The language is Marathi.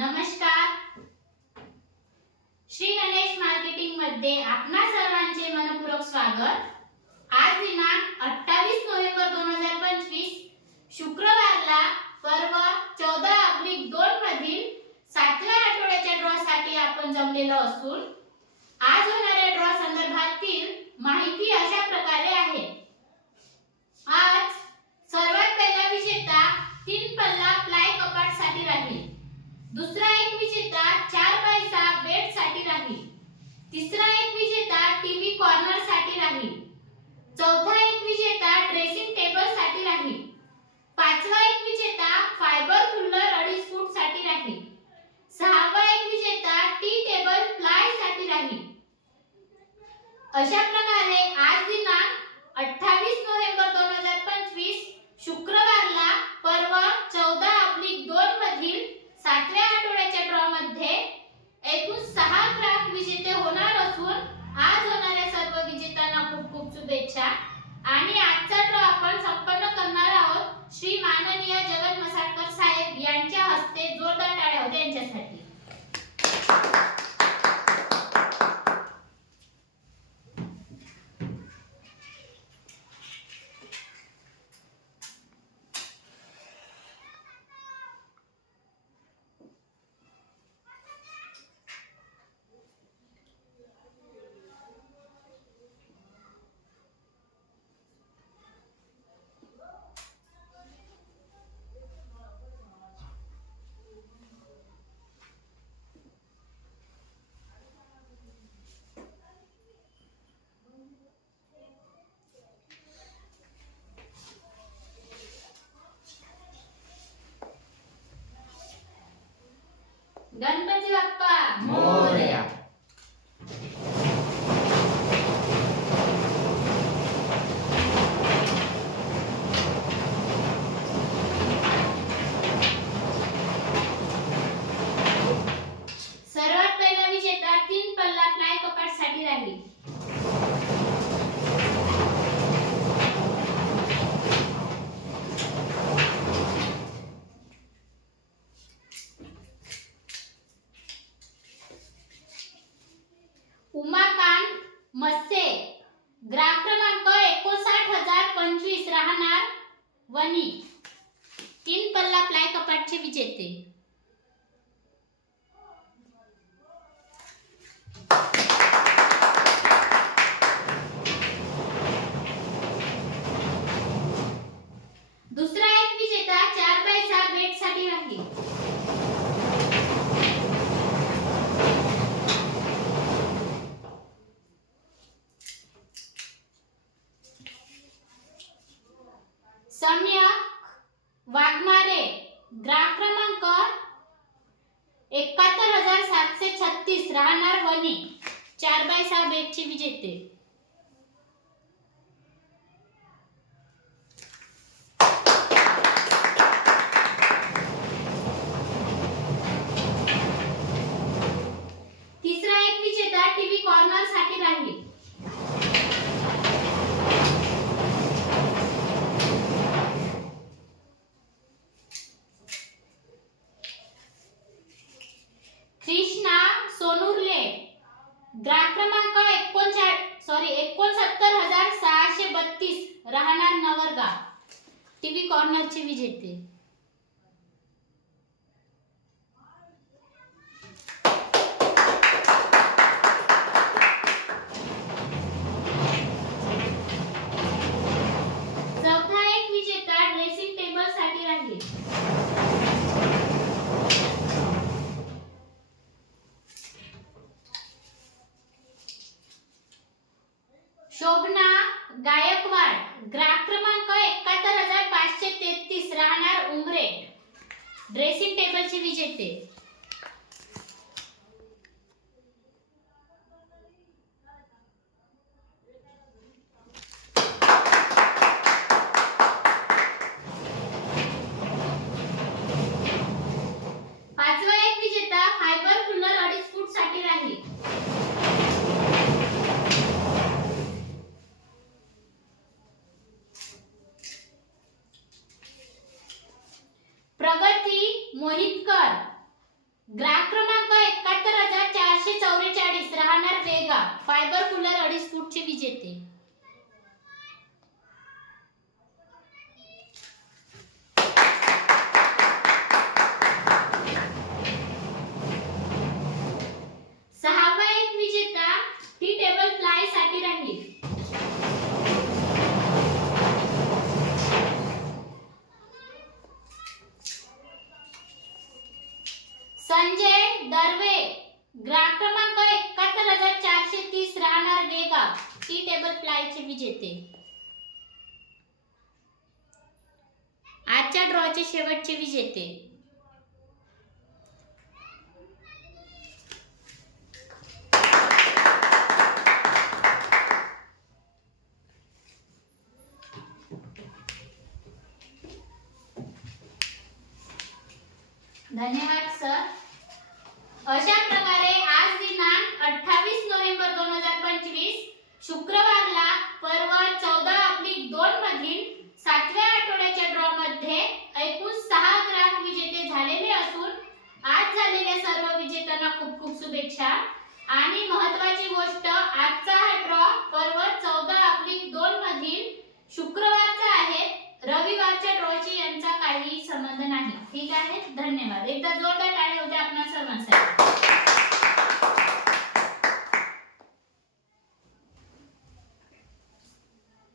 नमस्कार. श्री गणेश मार्केटिंगमध्ये आपणा सर्वांचे मनपूर्वक स्वागत. आज दिनांक अठ्ठावीस नोव्हेंबर दोन हजार पंचवीस शुक्रवारला पर्व चौदा अब्लिक दोन मधील सातव्या आठवड्याच्या ड्रॉ साठी आपण जमलेलो असून आज होणाऱ्या ड्रॉ संदर्भातील माहिती अशा प्रकारे आहे आज सर्वात पहिला विजेता तीन पल्ला प्लाय कपाटसाठी राहील दुसरा एक विजेता चार पैसा बेटसाठी राहील. तिसरा एक विजेता टीव्ही कॉर्नरसाठी राहील. चौथा एक विजेता ड्रेसिंग टेबलसाठी राहील. पाचवा एक विजेता फायबर कुल्लर अडीच फूटसाठी राहील. सहावा एक विजेता टी टेबल प्लायसाठी राहील. अशा प्रकारे 安妮啊 गणपती बाप्पा. मोरया सर्वात पहिला विजेता तीन पल्ला प्लाय कपाटसाठी राहील उमाकांत मस्से ग्राहक क्रमांक एकोणसाठ हजार पंचवीस राहणार वनी तीन पल्ला प्लाय कपाटचे विजेते दुसरा एक विजेता चार बाय सहा बेटसाठी राहील सम्यक वाघमारे ग्राहक क्रमांक एकाहत्तर हजार सातशे छत्तीस राहणार वनी. चार बाय सहा बेटचे विजेते तिसरा एक विजेता टीव्ही कॉर्नरसाठी राहील कृष्णा सोनुर्ले ग्राहक क्रमांक एकोणचाळ सॉरी एकोणसत्तर हजार सहाशे बत्तीस राहणार नवरगा टीव्ही कॉर्नरचे विजेते चौथा एक विजेता ड्रेसिंग टेबलसाठी राहील शोभना गायकवाड ग्राहक क्रमांक एकाहत्तर हजार पाचशे तेहतीस राहणार उमरेड ड्रेसिंग टेबलचे विजेते. मोहितकर ग्राहक क्रमांक एकाहत्तर हजार चारशे चौवेचाळीस. राहणार वेगा. फायबर कूलर अडीच फूटचे विजेते. टी टेबल प्लायचे विजेते आजच्या ड्रॉचे शेवटचे विजेते धन्यवाद सर. अशा ठीक आहे? धन्यवाद. एकदा जोरदार टाळ्या